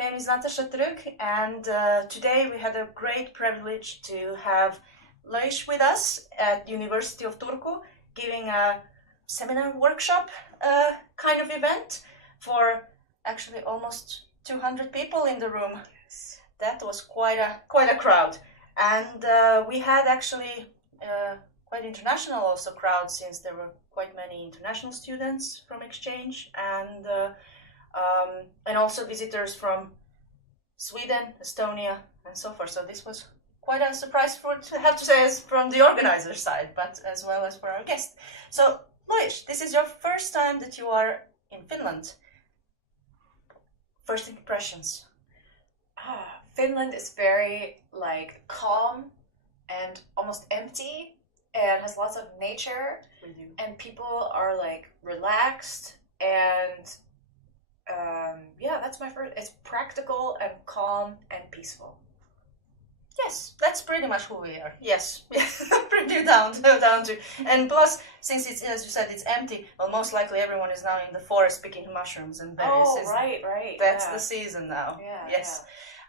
name is Natasha Trygg, and today we had a great privilege to have Loish with us at University of Turku, giving a seminar workshop kind of event for actually almost 200 people in the room. Yes. That was quite a crowd, and we had actually quite international also crowd, since there were quite many international students from exchange and also visitors from Sweden, Estonia, and so forth. So this was quite a surprise to have to say, as from the organizer side, but as well as for our guest. So, Loish, this is your first time that you are in Finland. First impressions. Finland is very calm and almost empty, and has lots of nature, and people are relaxed, and that's my first. It's practical and calm and peaceful. Yes, that's pretty much who we are. Yes, pretty down to. And plus, since it's, as you said, it's empty, well, most likely everyone is now in the forest picking mushrooms and berries. Oh, right. That's the season now. Yeah. Yes.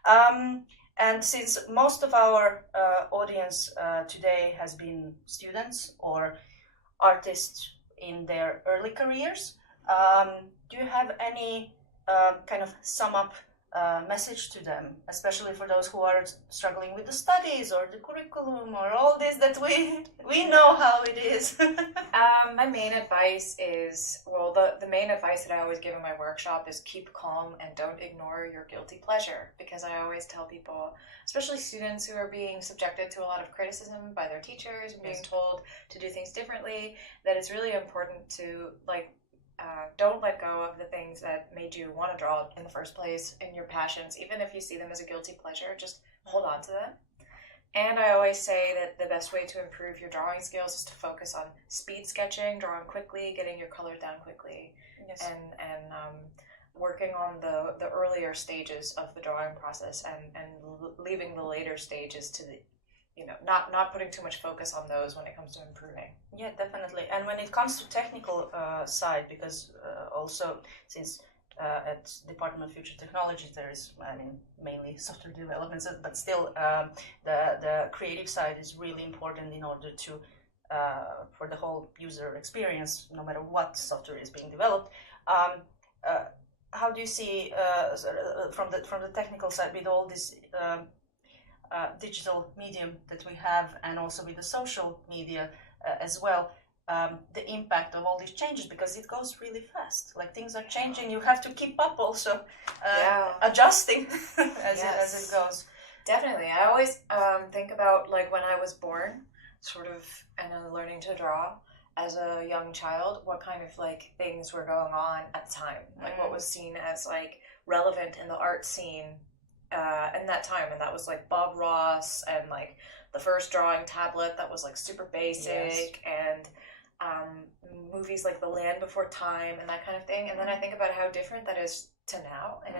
Yeah. And since most of our audience today has been students or artists in their early careers, do you have any kind of sum up message to them, especially for those who are struggling with the studies or the curriculum or all this that we know how it is? My main advice is, the main advice that I always give in my workshop is keep calm and don't ignore your guilty pleasure, because I always tell people, especially students who are being subjected to a lot of criticism by their teachers and being told to do things differently, that it's really important to don't let go of the things that made you want to draw in the first place, and your passions. Even if you see them as a guilty pleasure, just hold on to them. And I always say that the best way to improve your drawing skills is to focus on speed sketching, drawing quickly, getting your color down quickly, and working on the earlier stages of the drawing process, and leaving the later stages to the not putting too much focus on those when it comes to improving. Yeah, definitely. And when it comes to technical side, because also since at Department of Future Technology there is, mainly software development, but still the creative side is really important in order to for the whole user experience, no matter what software is being developed. How do you see from the technical side, with all this digital medium that we have, and also with the social media as well, the impact of all these changes, because it goes really fast. Things are changing, you have to keep up also adjusting as it goes. Definitely. I always think about when I was born, sort of, and learning to draw as a young child, what kind of things were going on at the time, what was seen as relevant in the art scene in that time, and that was Bob Ross and the first drawing tablet that was super basic, and movies like The Land Before Time and that kind of thing. And then I think about how different that is to now, and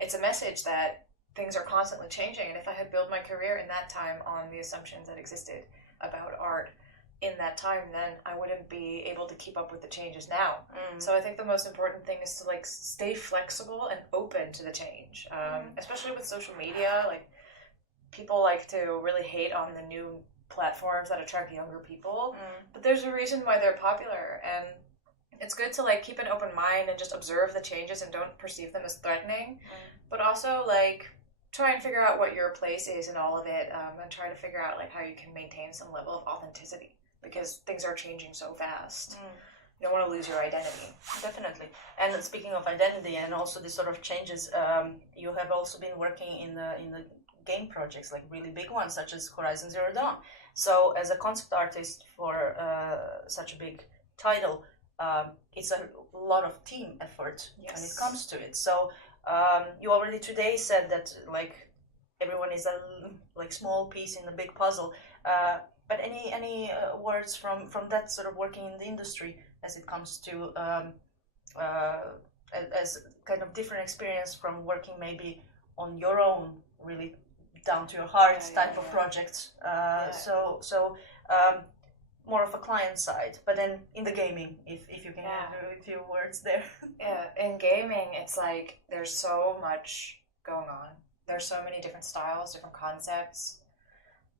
it's a message that things are constantly changing, and if I had built my career in that time on the assumptions that existed about art in that time, then I wouldn't be able to keep up with the changes now. So I think the most important thing is to stay flexible and open to the change, especially with social media. People like to really hate on the new platforms that attract younger people, but there's a reason why they're popular, and it's good to keep an open mind and just observe the changes and don't perceive them as threatening, but also try and figure out what your place is in all of it, and try to figure out how you can maintain some level of authenticity, because things are changing so fast. You don't want to lose your identity. Definitely. And speaking of identity and also these sort of changes, you have also been working in the game projects, really big ones, such as Horizon Zero Dawn. So as a concept artist for such a big title, it's a lot of team effort when it comes to it. So you already today said that everyone is a small piece in the big puzzle. But any words from that sort of working in the industry as it comes to as kind of different experience from working maybe on your own, really down to your heart type of projects. So more of a client side, but then in the gaming, if you can do a few words there. In gaming, it's there's so much going on. There's so many different styles, different concepts.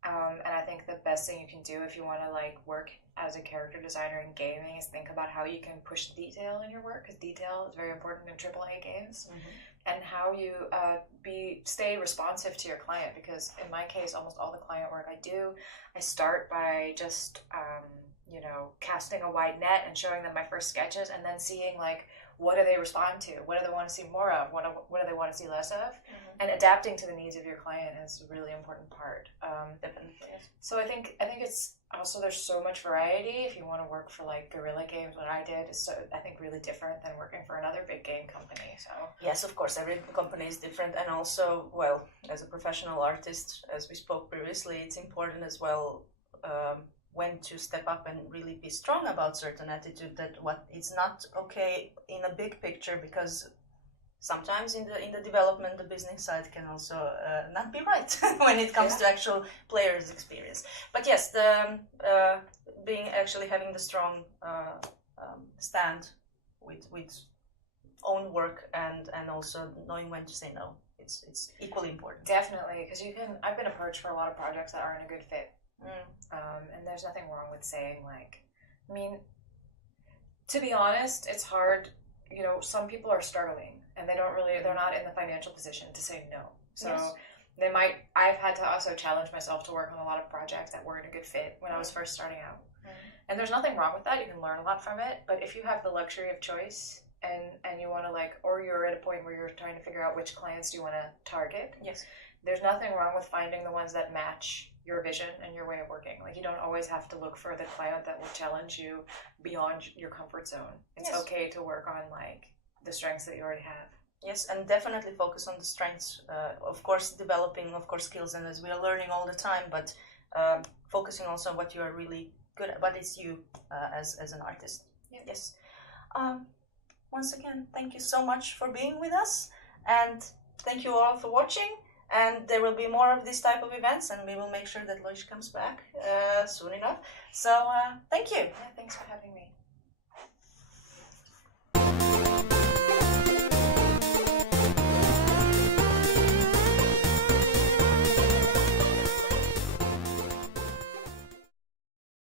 And I think the best thing you can do if you want to like work as a character designer in gaming is think about how you can push detail in your work, because detail is very important in AAA games, and how you stay responsive to your client. Because in my case, almost all the client work I do, I start by just casting a wide net and showing them my first sketches, and then seeing like, what do they respond to? What do they want to see more of? What do they want to see less of? And adapting to the needs of your client is a really important part. Definitely. Yes. So I think it's also, there's so much variety. If you want to work for like Guerilla Games, what I did is I think really different than working for another big game company. So yes, of course, every company is different, and also, well, as a professional artist, as we spoke previously, it's important as well. When to step up and really be strong about certain attitude, that what it's not okay in a big picture, because sometimes in the development, the business side can also not be right when it comes to actual players' experience. But yes, the having the strong stand with own work and also knowing when to say no, it's equally important. Definitely, because I've been approached for a lot of projects that aren't a good fit. And there's nothing wrong with saying like, I mean, to be honest, it's hard. Some people are struggling and they're not in the financial position to say no. So I've had to also challenge myself to work on a lot of projects that weren't a good fit when I was first starting out. And there's nothing wrong with that. You can learn a lot from it. But if you have the luxury of choice and you want to or you're at a point where you're trying to figure out which clients do you want to target. Yes. There's nothing wrong with finding the ones that match your vision and your way of working. Like, you don't always have to look for the client that will challenge you beyond your comfort zone. It's okay to work on like the strengths that you already have. Yes, and definitely focus on the strengths. Of course, developing, skills, and as we are learning all the time, but focusing also on what you are really good at, what is you as an artist. Yes. Once again, thank you so much for being with us, and thank you all for watching. And there will be more of this type of events, and we will make sure that Loish comes back soon enough. So thank you. Yeah, thanks for having me.